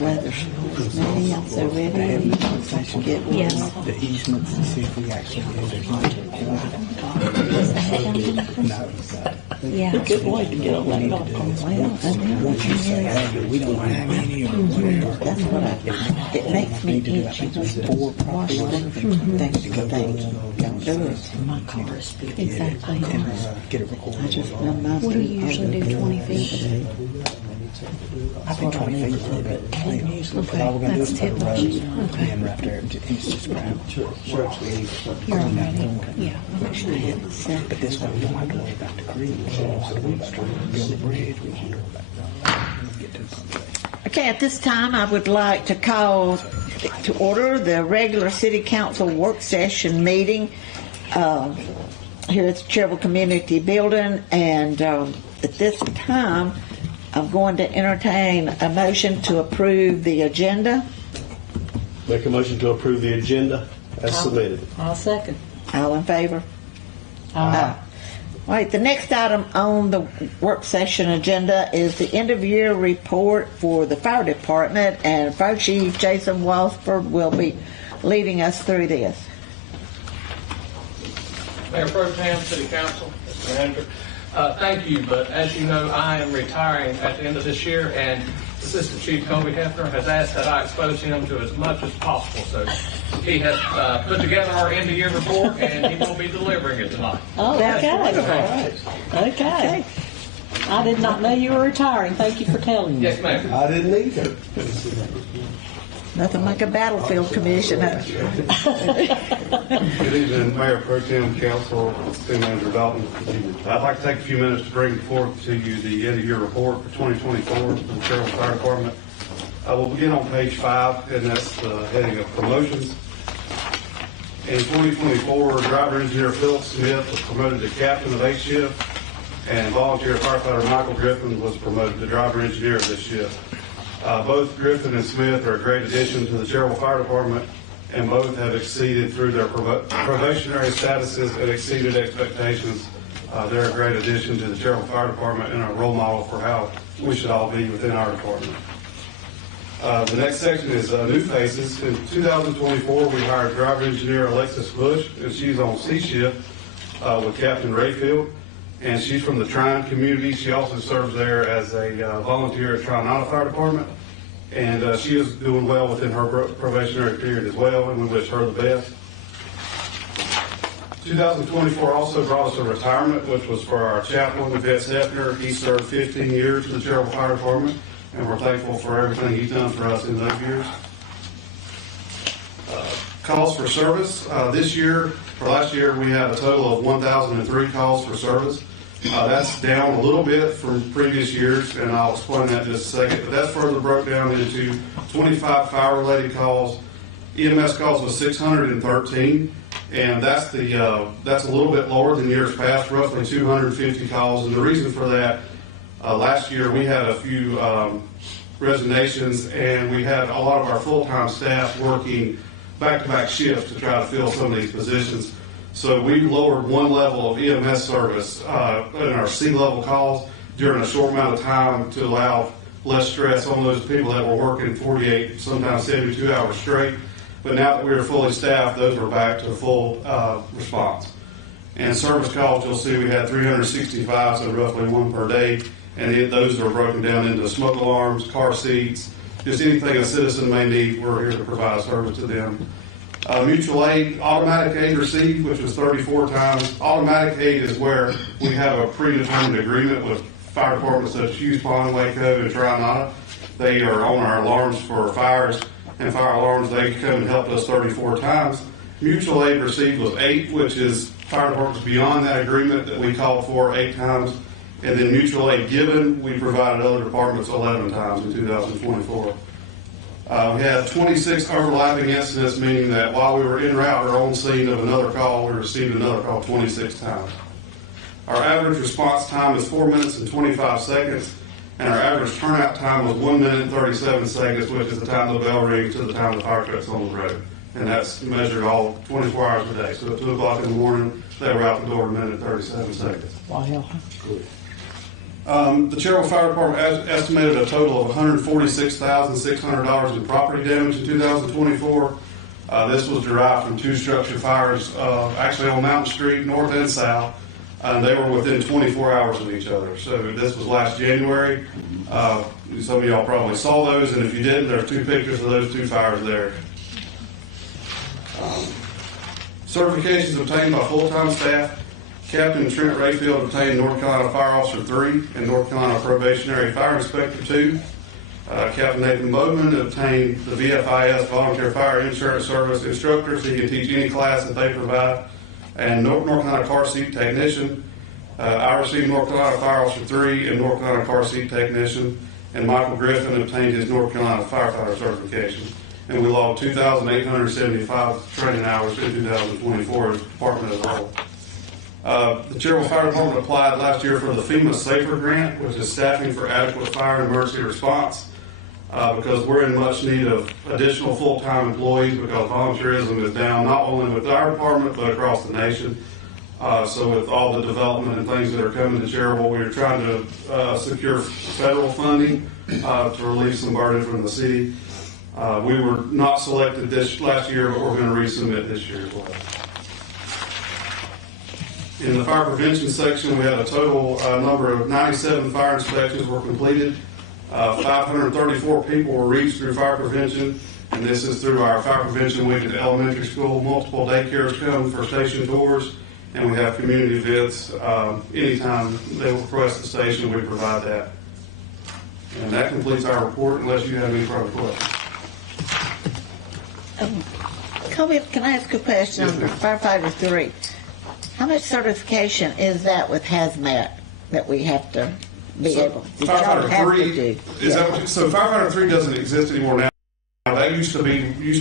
Weather's smelly. I'm so ready to get one. Yes. The easements to see if we actually No. Yeah. Good way to get a leg off on well, and then Once you say, hey, we don't have any or whatever. that's what it makes me itchy. Wash things to don't do it. My car is big. Exactly. Get it recorded. I just run my What do you usually do, 20 feet? I think 20 feet is a little bit. Okay, All we're going to do that's is put tip the roads okay. in right there. It's just gravel. You're all ready? Yeah. But this way we don't have to worry about the creek. So we build a bridge. We can get to the pump station. Okay, at this time, I would like to call to order the regular City Council work session meeting here at the Cherryville Community Building. And at this time, I'm going to entertain a motion to approve the agenda. Make a motion to approve the agenda as submitted. I'll second. All in favor? Aye. All right, the next item on the work session agenda is the end-of-year report for the fire department, and Fire Chief Jason Walford will be leading us through this. Mayor Pro Tem, City Council, Mr. Manager, thank you, but as you know, I am retiring at the end of this year, and Assistant Chief Colby Hefner has asked that I expose him to as much as possible. So he has put together our end-of-year report, and he will be delivering it tonight. Oh, okay. Okay. I did not know you were retiring. Thank you for telling me. Yes, ma'am. I didn't either. Nothing like a battlefield commissioner. Good evening, Mayor Pro Tem, Council, City Manager Dalton. I'd like to take a few minutes to bring forth to you the end-of-year report for 2024 for the Cherryville Fire Department. We'll begin on page 5, and that's the heading of promotions. In 2024, driver engineer Philip Smith was promoted to captain of 8th shift, and volunteer firefighter Michael Griffin was promoted to driver engineer of this shift. Both Griffin and Smith are a great addition to the Cherryville Fire Department, and both have exceeded through their probationary statuses and exceeded expectations. They're a great addition to the Cherryville Fire Department and a role model for how we should all be within our department. The next section is new faces. In 2024, we hired driver engineer Alexis Bush, and she's on C shift with Captain Rayfield. And she's from the Trine community. She also serves there as a volunteer at Trine Fire Department. And she is doing well within her probationary period as well, and we wish her the best. 2024 also brought us a retirement, which was for our chaplain, Yvette Stepner. He served 15 years in the Cherryville Fire Department, and we're thankful for everything he's done for us in those years. Calls for service. This year, for last year, we had a total of 1,003 calls for service. That's down a little bit from previous years, and I'll explain that in just a second. But that's further broke down into 25 fire-related calls. EMS calls was 613, and that's a little bit lower than years past, roughly 250 calls. And the reason for that, last year we had a few resignations, and we had a lot of our full-time staff working back-to-back shifts to try to fill some of these positions. So we lowered one level of EMS service in our C-level calls during a short amount of time to allow less stress on those people that were working 48, sometimes 72 hours straight. But now that we are fully staffed, those are back to full response. And service calls, you'll see we had 365, so roughly one per day. And those are broken down into smoke alarms, car seats, just anything a citizen may need, we're here to provide service to them. Mutual aid, automatic aid received, which was 34 times. Automatic aid is where we have a predetermined agreement with fire departments such as Hughes Pond, Waco, and Trinata. They are on our alarms for fires and fire alarms. They come and helped us 34 times. Mutual aid received was 8, which is fire departments beyond that agreement that we called for 8 times. And then mutual aid given, we provided other departments 11 times in 2024. We had 26 overlapping incidents, meaning that while we were en route or on scene of another call, we received another call 26 times. Our average response time is 4 minutes and 25 seconds, and our average turnout time was 1 minute and 37 seconds, which is the time the bell rings to the time the fire truck's on the road. And that's measured all 24 hours a day. So at 2 o'clock in the morning, they were out the door 1 minute and 37 seconds. Wow. The Cherryville Fire Department estimated a total of $146,600 in property damage in 2024. This was derived from 2 structure fires, actually on Mountain Street, north and south. They were within 24 hours of each other. So this was last January. Some of y'all probably saw those, and if you didn't, there's 2 pictures of those 2 fires there. Certifications obtained by full-time staff. Captain Trent Rayfield obtained North Carolina Fire Officer 3 and North Carolina Probationary Fire Inspector 2. Captain Nathan Bowman obtained the VFIS Volunteer Fire Insurance Service Instructor, so he can teach any class that they provide. And North Carolina Car Seat Technician. I received North Carolina Fire Officer 3 and North Carolina Car Seat Technician. And Michael Griffin obtained his North Carolina Firefighter Certification. And we logged 2,875 training hours in 2024 as a department as a whole. The Cherryville Fire Department applied last year for the FEMA SAFER grant, which is staffing for adequate fire and emergency response, because we're in much need of additional full-time employees because volunteerism is down not only with our department but across the nation. So with all the development and things that are coming to Cherryville, we are trying to secure federal funding to relieve some burden from the city. We were not selected this last year, but we're going to resubmit this year as well. In the fire prevention section, we had a total number of 97 fire inspections were completed. 534 people were reached through fire prevention, and this is through our fire prevention week at the elementary school. Multiple daycares come for station tours, and we have community events. Anytime they request the station, we provide that. And that completes our report, unless you have any further questions. Kobe, can I ask a question on firefighter 3? How much certification is that with hazmat that we have to be able to do? Firefighter 3 doesn't exist anymore now. That used to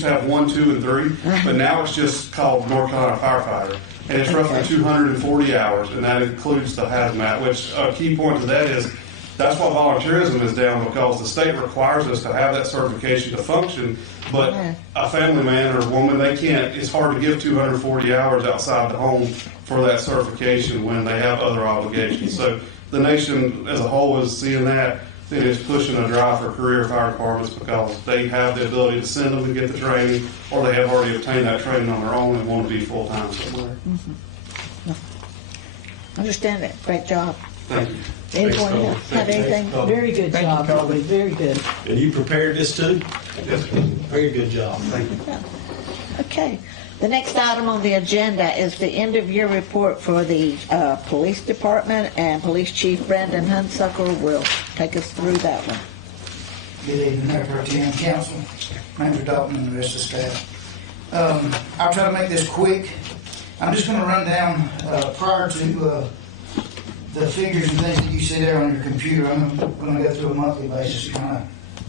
have 1, 2, and 3, but now it's just called North Carolina Firefighter, and it's roughly 240 hours, and that includes the hazmat. Which a key point to that is that's why volunteerism is down, because the state requires us to have that certification to function. But a family man or woman, they can't. It's hard to give 240 hours outside the home for that certification when they have other obligations. So the nation as a whole is seeing that. Then it's pushing a drive for career fire departments because they have the ability to send them to get the training, or they have already obtained that training on their own and want to be full time somewhere. Understand it. Great job. Thank you. Anyone else have anything? Very good job, Kobe. Very good. And you prepared this too? Yes, sir. Very good job. Thank you. Okay. The next item on the agenda is the end-of-year report for the police department, and Police Chief Brandon Hunsucker will take us through that one. Good evening, Mayor Pro Tem, Council, Manager Dalton, and the rest of the staff. I'll try to make this quick. I'm just going to run down prior to the figures and things that you see there on your computer. I'm going to go through a monthly basis, kind of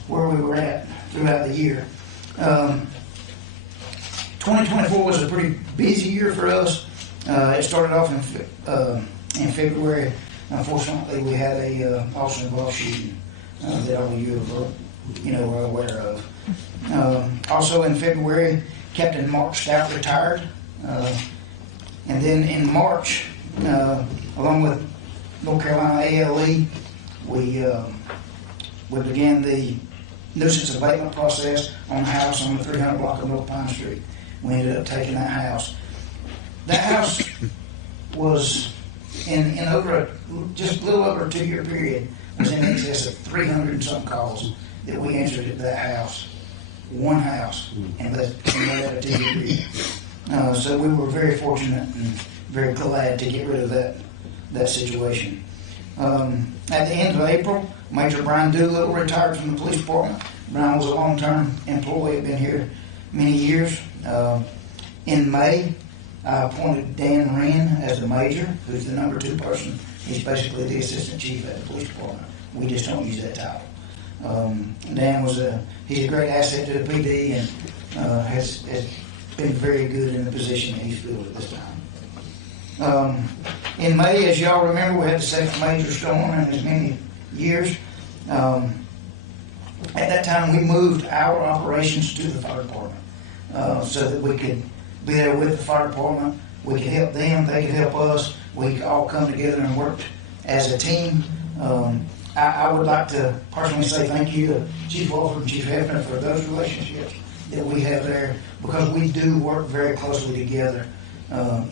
where we were at throughout the year. 2024 was a pretty busy year for us. It started off in February. Unfortunately, we had a officer-involved shooting that all of you are aware of. Also in February, Captain Mark Stout retired. And then in March, along with North Carolina ALE, we began the nuisance abatement process on a house on the 300 block of North Pine Street. We ended up taking that house. That house was in just a little over a 2-year period, was in excess of 300 and some calls that we answered at that house. One house, and that a 2-year period. So we were very fortunate and very glad to get rid of that situation. At the end of April, Major Brian Doolittle retired from the police department. Brian was a long-term employee, had been here many years. In May, I appointed Dan Wren as the major, who's the number 2 person. He's basically the assistant chief at the police department. We just don't use that title. Dan he's a great asset to the PD and has been very good in the position that he's filled at this time. In May, as y'all remember, we had the second major storm in as many years. At that time, we moved our operations to the fire department so that we could be there with the fire department. We could help them, they could help us. We could all come together and work as a team. I would like to personally say thank you to Chief Walford and Chief Hefner for those relationships that we have there, because we do work very closely together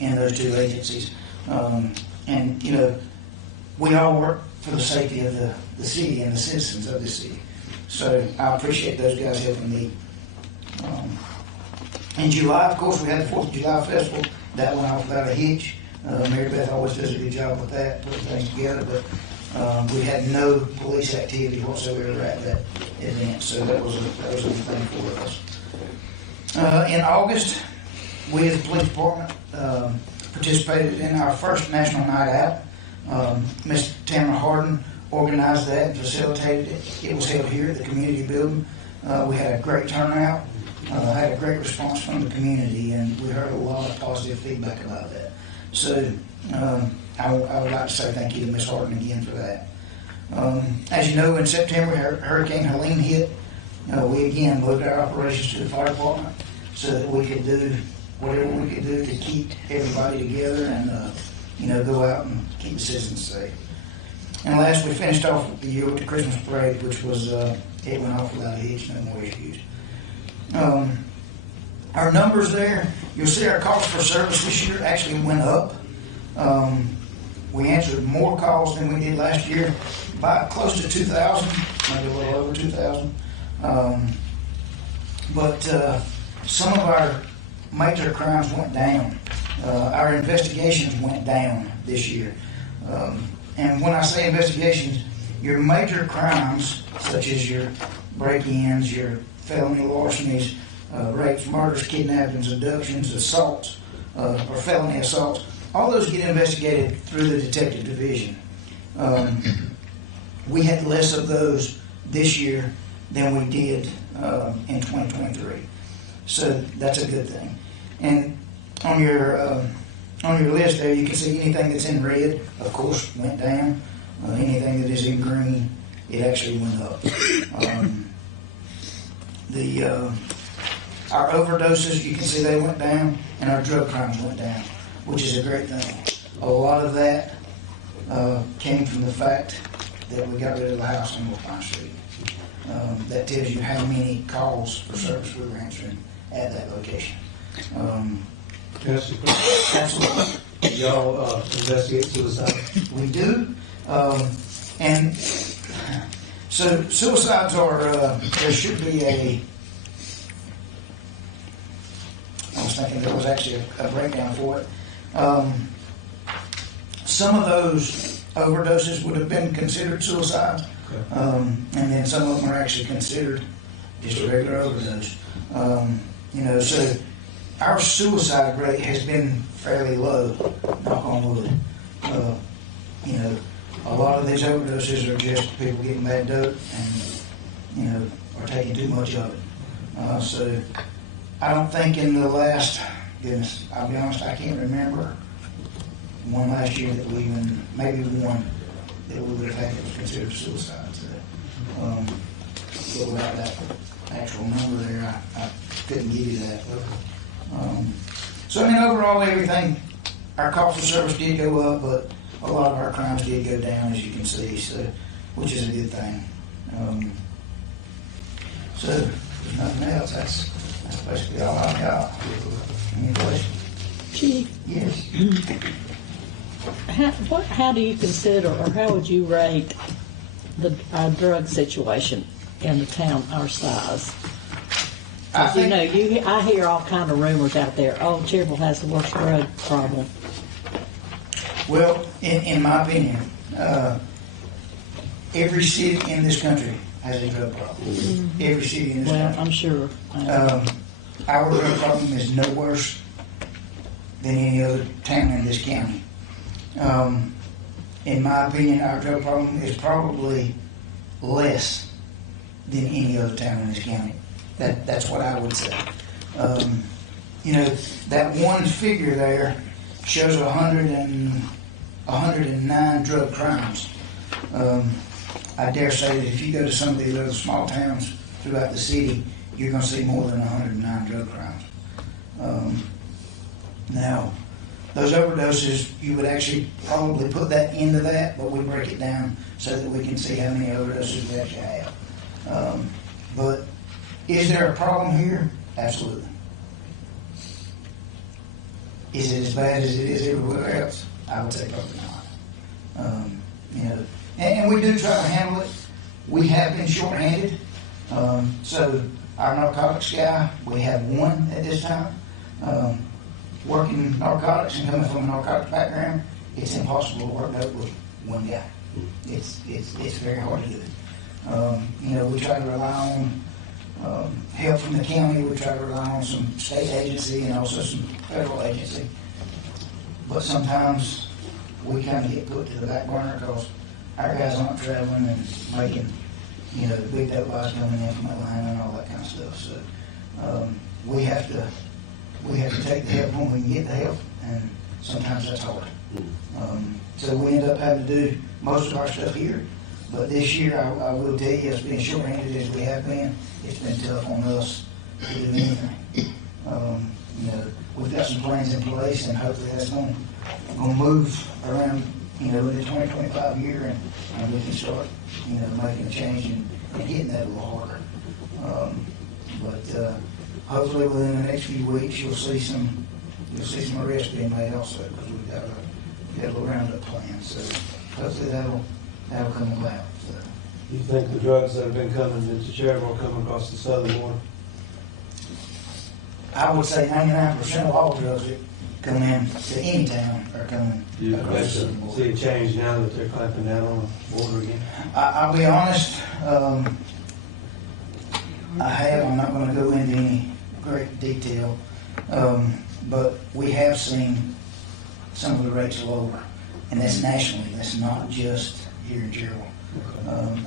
in those two agencies. And, you know, we all work for the safety of the city and the citizens of the city. So I appreciate those guys helping me. In July, of course, we had the 4th of July Festival. That went off without a hitch. Mary Beth always does a good job with that, putting things together. But we had no police activity whatsoever at that event, so that was a good thing for us. In August, we as the police department participated in our first National Night Out. Ms. Tamara Harden organized that and facilitated it. It was held here at the community building. We had a great turnout, had a great response from the community, and we heard a lot of positive feedback about that. So I would like to say thank you to Ms. Harden again for that. As you know, in September, Hurricane Helene hit. We again moved our operations to the fire department so that we could do whatever we could do to keep everybody together and go out and keep the citizens safe. And last, we finished off the year with the Christmas parade, which was, it went off without a hitch, no more issues. Our numbers there, you'll see our calls for service this year actually went up. We answered more calls than we did last year, by close to 2,000, maybe a little over 2,000. But some of our major crimes went down. Our investigations went down this year. And when I say investigations, your major crimes, such as your break-ins, your felony larcenies, rapes, murders, kidnappings, abductions, assaults, or felony assaults, all those get investigated through the detective division. We had less of those this year than we did in 2023. So that's a good thing. And on your list there, you can see anything that's in red, of course, went down. Anything that is in green, it actually went up. Our overdoses, you can see they went down, and our drug crimes went down, which is a great thing. A lot of that came from the fact that we got rid of the house on North Pine Street. That tells you how many calls for service we were answering at that location. Absolutely. Y'all investigate suicide? We do. And so suicides are, there should be I was thinking there was actually a breakdown for it. Some of those overdoses would have been considered suicides, and then some of them are actually considered just a regular overdose. So our suicide rate has been fairly low, knock on wood. A lot of these overdoses are just people getting bad dope and, are taking too much of it. So I don't think in the last, goodness, I'll be honest, I can't remember one last year that we even, maybe one that we would have had that was considered suicide. So without that actual number there, I couldn't give you that. So overall, everything, our cost of service did go up, but a lot of our crimes did go down, as you can see, so which is a good thing. So if there's nothing else, that's basically all I've got. Any questions? Chief, Yes. how do you consider, or how would you rate our drug situation in the town our size? I think, I hear all kind of rumors out there. Oh, Cherryville has the worst drug problem. well, in my opinion, every city in this country has a drug problem. Mm-hmm. Every city in this Well, country. I'm sure. Our drug problem is no worse than any other town in this county. In my opinion, our drug problem is probably less than any other town in this county. That's what I would say. That one figure there shows 109 drug crimes. I dare say that if you go to some of these other small towns throughout the city, you're gonna see more than 109 drug crimes. Now, those overdoses, you would actually probably put that into that, but we break it down so that we can see how many overdoses we actually have. But is there a problem here? Absolutely. Is it as bad as it is everywhere else? I would say probably not. You know, and we do try to handle it. We have been shorthanded. So our narcotics guy, we have one at this time. Working narcotics and coming from a narcotics background, it's impossible to work out with one guy. It's very hard to do. You know, we try to rely on help from the county. We try to rely on some state agency and also some federal agency. But sometimes we kind of get put to the back burner because our guys aren't traveling and making, you know, the big dope buys coming in from Atlanta and all that kind of stuff. So we have to take the help when we can get the help, and sometimes that's hard. So we end up having to do most of our stuff here. But this year, I will tell you, as being short-handed as we have been, it's been tough on us to do anything. You know, we've got some plans in place, and hopefully that's going to move around, you know, in the 2025 year, and we can start, you know, making a change and getting that a little harder. But hopefully within the next few weeks, you'll see some arrests being made also, because we've got a little roundup plan. So hopefully that'll come about. So. You think the drugs that have been coming into Cherryville are coming across the southern border? I would say 99% of all drugs that come in to any town are coming Do you across the expect southern to border. see a change now that they're clamping down on the border again? I'll be honest, I'm not going to go into any great detail, but we have seen some of the rates lower, and that's nationally. That's not just here in Cherryville.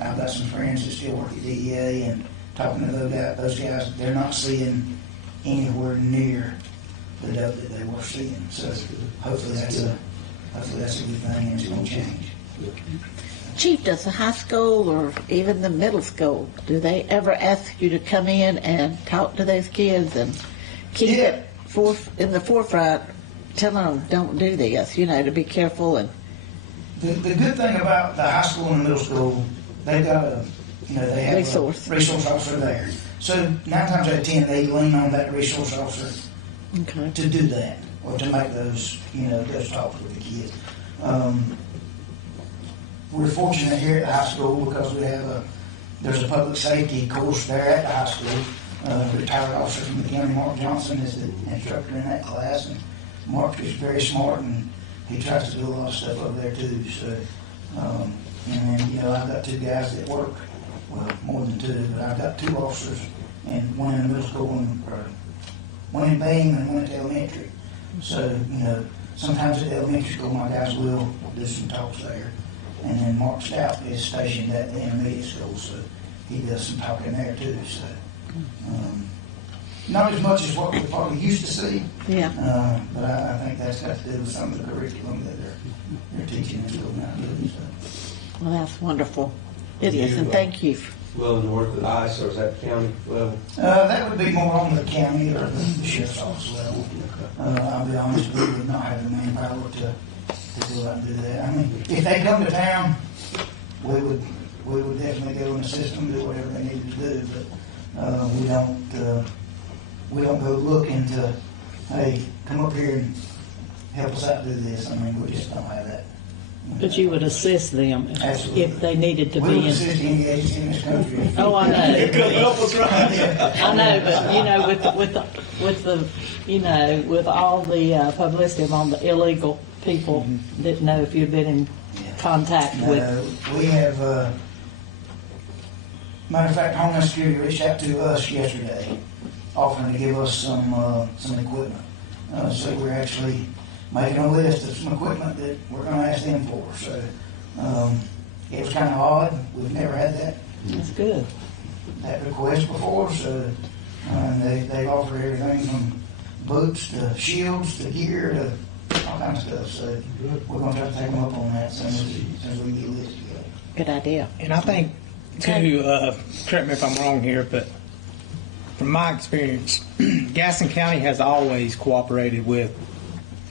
I've got some friends that still work at DEA, and talking to those guys, they're not seeing anywhere near the dope that they were seeing. So hopefully that's a good thing, and it's going to change. Chief, does the high school or even the middle school, do they ever ask you to come in and talk to those kids and keep Yeah. it in the forefront, telling them don't do this, you know, to be careful? And The good thing about the high school and the middle school, they've got they have Resource. a resource officer there. So 9 times out of 10, they lean on that resource officer okay. to do that, or to make those talks with the kids. We're fortunate here at the high school because there's a public safety course there at the high school. Retired officer from the county, Mark Johnson, is the instructor in that class, and Mark is very smart, and he tries to do a lot of stuff over there too. So, and then I've got 2 guys that work, well, more than 2, but I've got 2 officers, and one in the middle school, and one in Bing, and one at the elementary. So, sometimes at the elementary school, my guys will do some talks there. And then Mark Stout is stationed at the intermediate school, so he does some talking there too. So, not as much as what we probably used to see. Yeah. But I think that's got to do with some of the curriculum that they're teaching in school now too. So. Well, that's wonderful. It is, and thank you. Willing to work with ICE, or is that county level? That would be more on the county or the sheriff's office level. I'll be honest, we would not have the manpower to go out and do that. I mean, if they come to town, we would definitely go in the system, do whatever they needed to do, but we don't go looking to, hey, come up here and help us out do this. I mean, we just don't have that. But you would assist them Absolutely. if they needed to We be would in. assist any agency in this country. Oh, I know. Help us, right? I know, but with all the publicity on the illegal people, didn't know if you'd been in contact with. We have, matter of fact, Homeland Security reached out to us yesterday, offering to give us some equipment. So we're actually making a list of some equipment that we're going to ask them for. So it was kind of odd. We've never had That's good. that request before. So they offer everything from boots to shields to gear to all kinds of stuff. So we're going to try to take them up on that as soon as we get a list together. Good idea. And I think, too, correct me if I'm wrong here, but from my experience, Gaston County has always cooperated with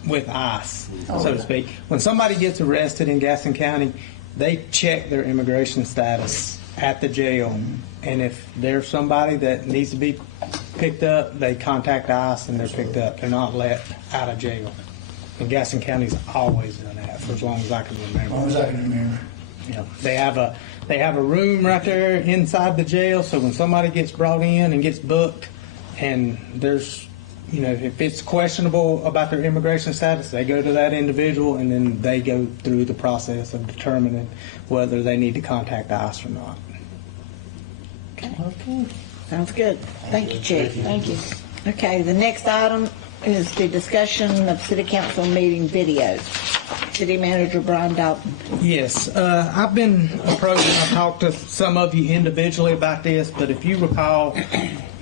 ICE, so to speak. When somebody gets arrested in Gaston County, they check their immigration status at the jail. And if there's somebody that needs to be picked up, they contact ICE and they're picked up. They're not let out of jail. And Gaston County's always done that for as long as I can remember. As long as I can remember. You know, they have a room right there inside the jail, so when somebody gets brought in and gets booked, and there's, you know, if it's questionable about their immigration status, they go to that individual, and then they go through the process of determining whether they need to contact ICE or not. Okay. Sounds good. Thank you, Chief. Thank you. Okay, the next item is the discussion of city council meeting videos. City Manager Brian Dalton. Yes, I've been approached, and I've talked to some of you individually about this, but if you recall,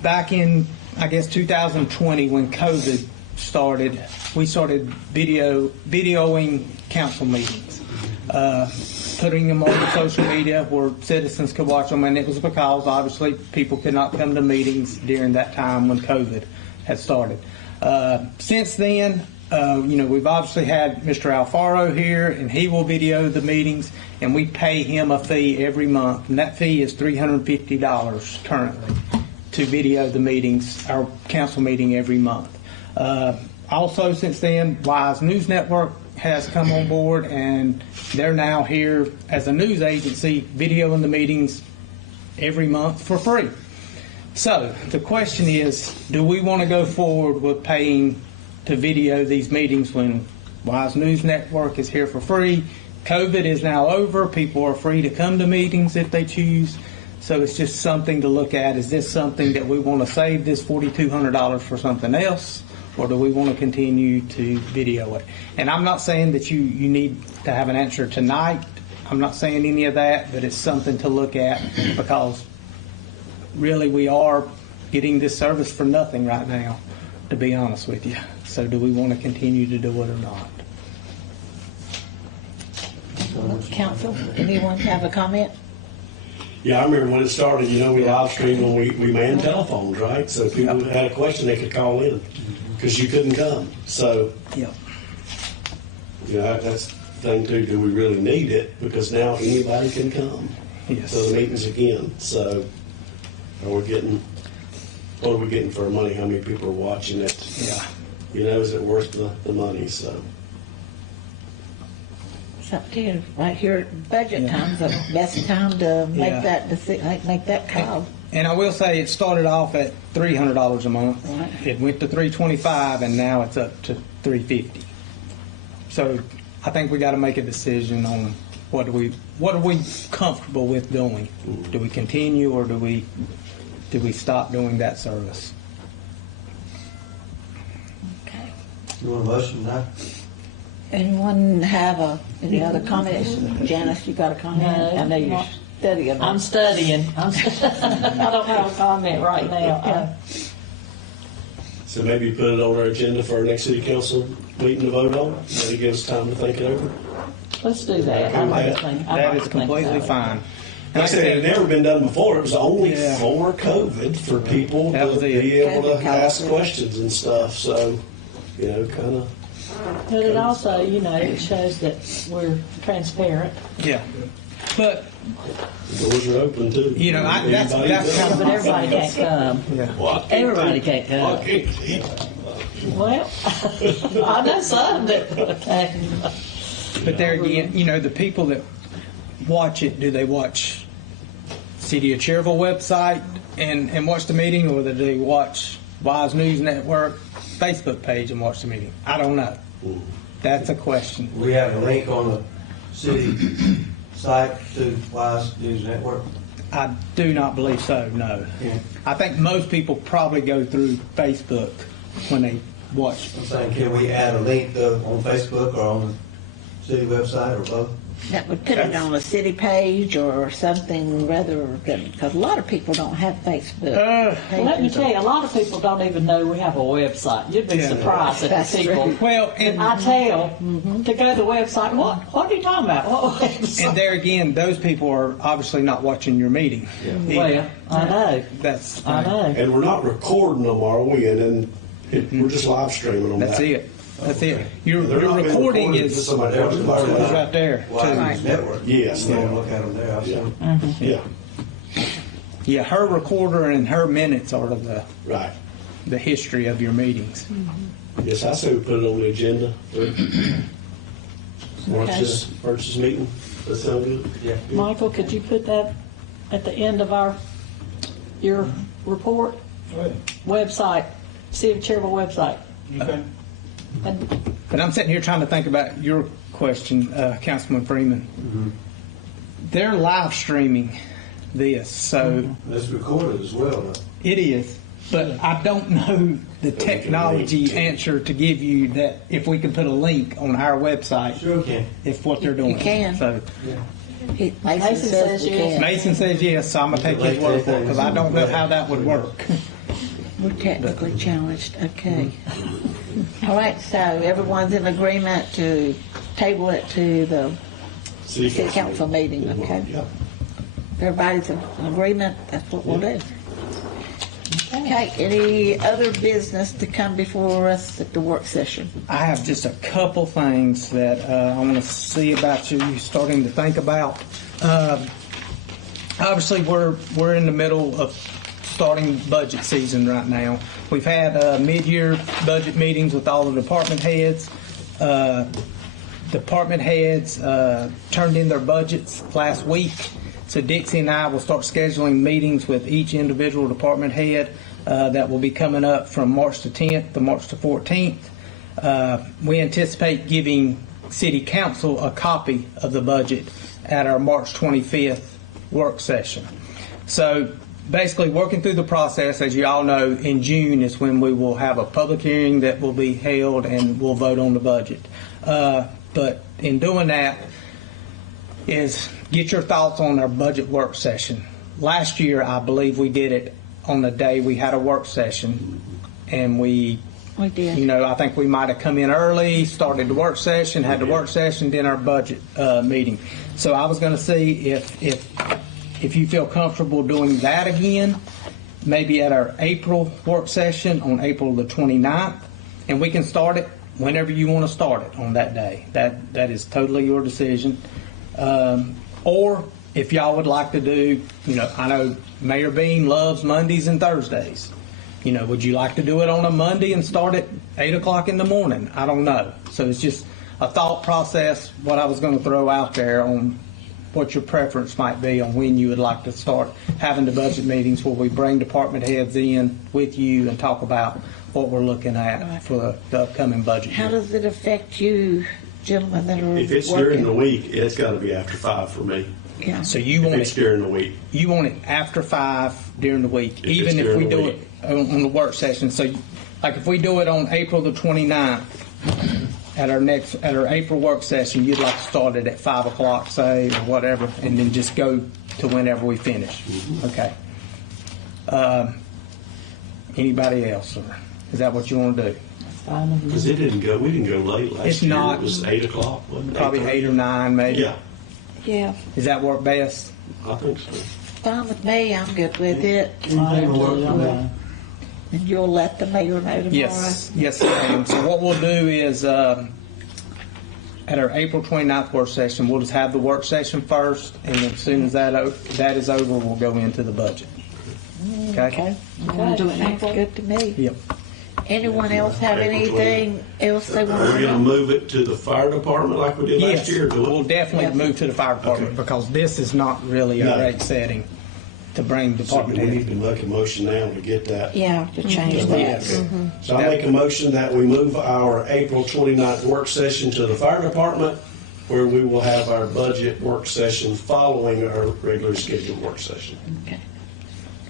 back in, I guess, 2020, when COVID started, we started videoing council meetings, putting them on social media where citizens could watch them, and it was because, obviously, people could not come to meetings during that time when COVID had started. Since then, you know, we've obviously had Mr. Alfaro here, and he will video the meetings, and we pay him a fee every month, and that fee is $350 currently to video the meetings, our council meeting every month. Also, since then, Wise News Network has come on board, and they're now here as a news agency videoing the meetings every month for free. So the question is, do we want to go forward with paying to video these meetings when Wise News Network is here for free? COVID is now over. People are free to come to meetings if they choose. So it's just something to look at. Is this something that we want to save this $4,200 for something else, or do we want to continue to video it? And I'm not saying that you need to have an answer tonight. I'm not saying any of that, but it's something to look at, because really we are getting this service for nothing right now, to be honest with you. So do we want to continue to do it or not? Council, anyone have a comment? Yeah, I remember when it started, you know, we live streamed when we manned telephones, right? So if people had a question, they could call in because you couldn't come. So, Yep. you know, that's the thing too. Do we really need it? Because now anybody can come Yes. to the meetings again. So what are we getting for our money? How many people are watching it? Yeah. You know, is it worth the money? So. It's up to you. Right here at budget Yeah. time, the best time to make Yeah. that make that call. And I will say it started off at $300 a month. Right. It went to $325, and now it's up to $350. So I think we got to make a decision on what are we comfortable with doing. Do we continue, or do we stop doing that service? Okay. You want a motion now? Anyone have any other comments? Janice, you got a comment? No, I know you're not- studying. I'm studying. I don't have a comment right now. So maybe put it on our agenda for our next city council meeting to vote on. Maybe give us time to think it over. Let's do that. I like to think- I That like is to think completely about it. fine. Like I said, it had never been done before. It was only Yeah. for COVID, for people That to was it. be able COVID to ask call. questions and stuff. So, you know, kind of. But it also, you know, it shows that we're transparent. Yeah. But, Doors are open too. you know, that's Anybody kind can. of But everybody can't come. yeah. Well, I can't Everybody think- can't come. I can't think. Well, I know some that, okay. But there again, you know, the people that watch it, do they watch City of Cherryville website and watch the meeting, or do they watch Wise News Network Facebook page and watch the meeting? I don't know. That's a question. We have a link on the city site to Wise News Network. I do not believe so, no. Yeah. I think most people probably go through Facebook when they watch. I'm saying, can we add a link on Facebook or on the city website or both? that would put it on a city page or something rather than, because a lot of people don't have Facebook. Well, let me tell you, a lot of people don't even know we have a website. You'd be Yeah. surprised at That's the people. true. Well, and I tell to go to the website. What are you talking about? What website? and there again, those people are obviously not watching your meeting. Well, I know. That's I know. And we're not recording them, are we? And then we're just live streaming them. That's it. That's it. Your They're not being recording recorded is to somebody else. is right there. too. Wise Network. Yes. You can look at them there. I've seen Yeah. them. Yeah. Yeah, her recorder and her minutes are Right. the history of your meetings. Yes, I say we put it on the agenda for March's meeting. That sound good? Yeah. Michael, could you put that at the end of your report? Website, City of Cherryville website. Okay. And But I'm sitting here trying to think about your question, Councilman Freeman. They're live streaming this, so It's recorded as well. it is. But I don't know the technology answer to give you that if we can put a link on our website, Sure we can. if what they're doing. can. So Mason Mason says says we yes. can. Mason says yes, so I'm gonna take his word for it because I don't know how that would work. We're technically challenged, okay. All right, so everyone's in agreement to table it to the city council meeting, okay? Yeah. Everybody's in agreement, that's what we'll do. Okay, any other business to come before us at the work session? I have just a couple things that I want to see about you starting to think about. Obviously, we're in the middle of starting budget season right now. We've had mid-year budget meetings with all the department heads. Department heads turned in their budgets last week. So Dixie and I will start scheduling meetings with each individual department head that will be coming up from March the 10th to March the 14th. We anticipate giving City Council a copy of the budget at our March 25th work session. So basically working through the process, as you all know, in June is when we will have a public hearing that will be held and we'll vote on the budget. But in doing that is get your thoughts on our budget work session. Last year, I believe we did it on the day we had a work session, and we did. You know, I think we might have come in early, started the work session, had the work session, then our budget meeting. So I was going to see if you feel comfortable doing that again, maybe at our April work session on April the 29th, and we can start it whenever you want to start it on that day. That is totally your decision. Or if y'all would like to do, you know, I know Mayor Bean loves Mondays and Thursdays. You know, would you like to do it on a Monday and start at 8 o'clock in the morning? I don't know. So it's just a thought process, what I was going to throw out there on what your preference might be on when you would like to start having the budget meetings where we bring department heads in with you and talk about what we're looking at for the upcoming budget How year. does it affect you, gentlemen that are If it's working? during the week, it's got to be after 5 for me. Yeah. So you If want it's it, during the week. you want it after 5 during the week, If it's even if during we the do week. it on the work session. So like if we do it on April the 29th, at our April work session, you'd like to start it at 5 o'clock, say, or whatever, and then just go to whenever we finish. Okay. Anybody else, or is that what you want to do? Because we didn't go late last It's year. not. It was 8 o'clock. wasn't it? Probably 8 or 9, maybe. Yeah, Yeah, Does that work best? I think so. fine with me, I'm good with it. Anything will work for me. And you'll let the mayor know tomorrow? Yes, ma'am. So what we'll do is, at our April 29th work session, we'll just have the work session first, and as soon as that is over, we'll go into the budget. Okay? Okay, sounds good to me. Yep. Anyone else have anything else they Are want we to going to know? move it to the fire department like we did Yes, last year? we'll definitely move to the fire department Okay. because this is not really a No. great setting to bring So we department need heads. to make a motion now to get that. Yeah, to change that. Yes. So I make a motion that we move our April 29th work session to the fire department, where we will have our budget work session following our regular scheduled work session. Okay.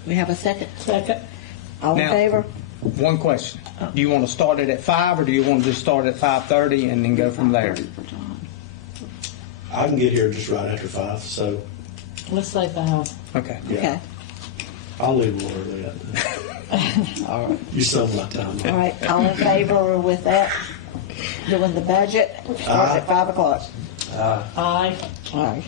We have a second? Second. All in Now- favor? One question. Do you want to start it at 5 or do you want to just start at 5:30 and then go from there? I can get here just right after 5, so Let's say 5. Okay. yeah. Okay. I'll leave a little early. All right. You sum my time. All right. All in favor with that? Doing the budget? Starts at 5 o'clock. Aye. All right.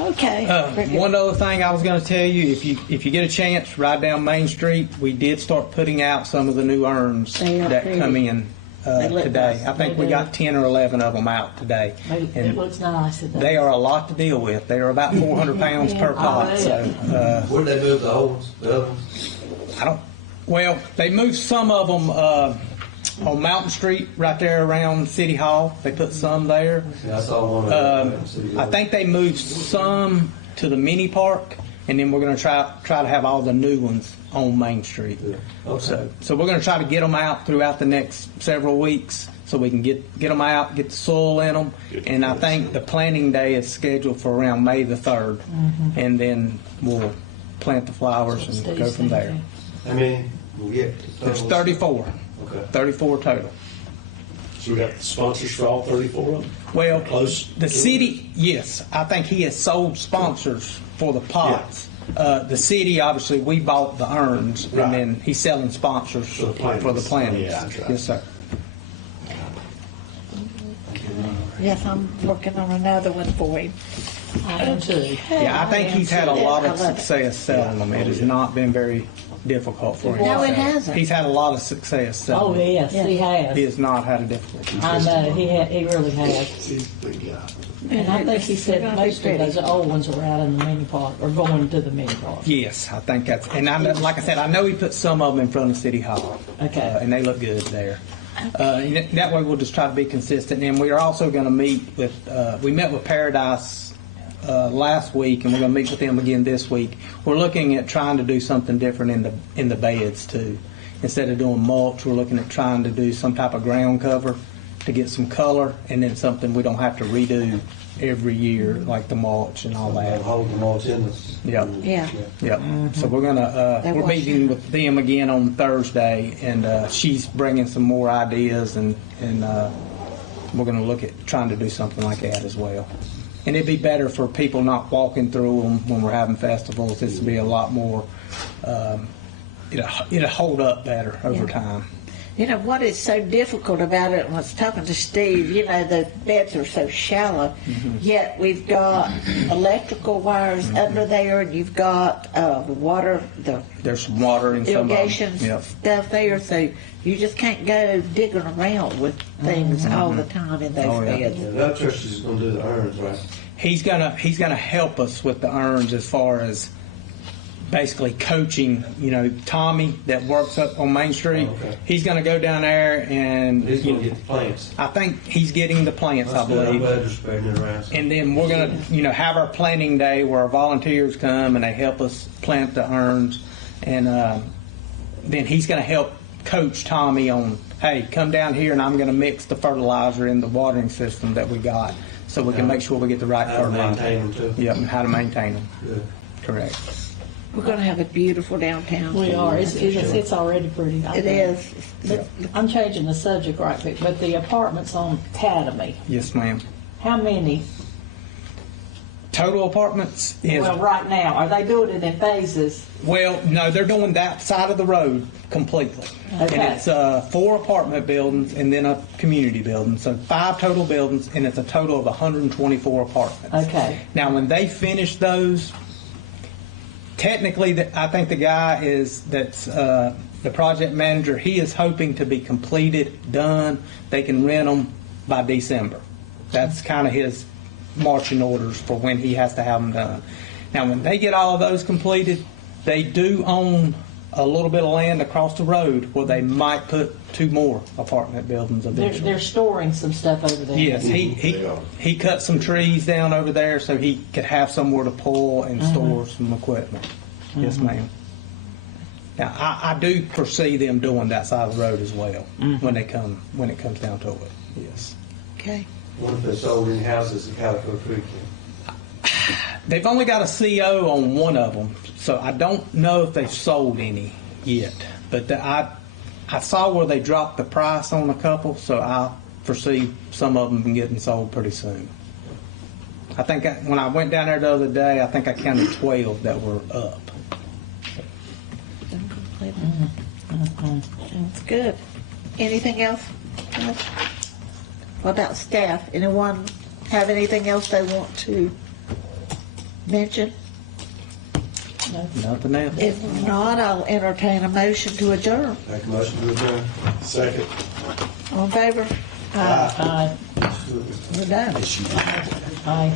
Okay. Very good. One other thing I was going to tell you, if you get a chance, ride down Main Street. We did start putting out some of the new urns They are that pretty. come in They look today. nice. I think They we do. got 10 or 11 of them out today. It And looks nice. It does. they are a lot to deal with. They are about 400 pounds per pot. So Where'd they move the old ones, the other ones? I don't. Well, they moved some of them on Mountain Street, right there around City Hall. They put some there. Yeah, I saw one of them. I think they moved some to the mini park, and then we're going to try to have all the new ones on Main Street. Okay. So we're going to try to get them out throughout the next several weeks, so we can get them out, get the soil in them, and I think the planting day is scheduled for around May the 3rd, and then we'll plant the flowers and Steve's go from there. thinking. I mean, we get. There's 34, Okay. 34 total. So we got sponsors for all 34 of them? Well, Close the to city, yes, I think he has sold sponsors for the pots. The city, obviously, we bought the urns, Right. and then he's selling sponsors For the plantings. for the plantings. Yeah, that's right. Yes, sir. Yes, I'm working on another one for him. I am too. Yeah, I think he's had a lot of I love it. success selling them. It has not been very difficult for him. No, to it sell. hasn't. He's had a lot of success Oh, selling them. yes, he He has. has not had a difficulty. I know, he really has. He's a big guy. And I think he said They're gonna be most of those old ones are out in the mini park, or going to the mini park. Yes, I think that's, and I know, like I said, I know he put some of them in front of City Hall. Okay. And they look good there. And that way we'll just try to be consistent. And we are also going to meet with, we met with Paradise last week, and we're going to meet with them again this week. We're looking at trying to do something different in the beds too. Instead of doing mulch, we're looking at trying to do some type of ground cover to get some color, and then something we don't have to redo every year, like the mulch and all that. Hold the mulch in this. Yep. Yeah. Yep. So we're gonna They we're wash meeting it. with them again on Thursday, and she's bringing some more ideas, and we're gonna look at trying to do something like that as well. And it'd be better for people not walking through them when we're having festivals. This would be a lot more. It'll hold up better over Yeah. time. You know, what is so difficult about it, when I was talking to Steve, you know, the beds are so shallow, yet we've got electrical wires under there, and you've got the water, the There's some water in some of them. irrigation Yep. stuff there, so you just can't go digging around with things all the time in those Oh, yeah. beds. Yeah, that church is gonna do the urns, right? He's gonna help us with the urns as far as basically coaching. You know, Tommy that works up on Main Street. Oh, okay. He's gonna go down there and He's gonna get the plants. I think he's getting the plants, I That's good. I'm believe. glad you're spreading it around. And then we're gonna, have our planting day where our volunteers come and they help us plant the urns, and then he's gonna help coach Tommy on, hey, come down here and I'm gonna mix the fertilizer in the watering system that we got, so we can make sure we get the right How to fertilizer. maintain them too. Yep, and how to maintain them. Good. Correct. We're going to have a beautiful downtown. We are, it's already pretty. I It think. is. But I'm changing the subject right quick, but the apartments on Academy, Yes, ma'am. how many? Total apartments is, Well, right now, are they doing it in phases? well, no, they're doing that side of the road completely. Okay. And it's 4 apartment buildings and then a community building. So 5 total buildings, and it's a total of 124 apartments. Okay. Now, when they finish those, technically, I think the guy that's the project manager, he is hoping to be completed, done. They can rent them by December. That's kind of his marching orders for when he has to have them done. Now, when they get all of those completed, they do own a little bit of land across the road where they might put 2 more apartment buildings eventually. They're storing some stuff over there. Yes, he cut some trees down over there so he could have somewhere to pull and store some equipment. Yes, ma'am. Now, I do foresee them doing that side of the road as well when it comes down to it. Yes. Okay. What if they sold any houses in Calico Creek? They've only got a CO on one of them, so I don't know if they've sold any yet. But I saw where they dropped the price on a couple, so I foresee some of them getting sold pretty soon. I think when I went down there the other day, I think I counted 12 that were up. Sounds good. Anything else? What about staff? Anyone have anything else they want to mention? Nothing else. If not, I'll entertain a motion to adjourn. Make a motion to adjourn. Second. All in favor? Aye. We're done. Aye.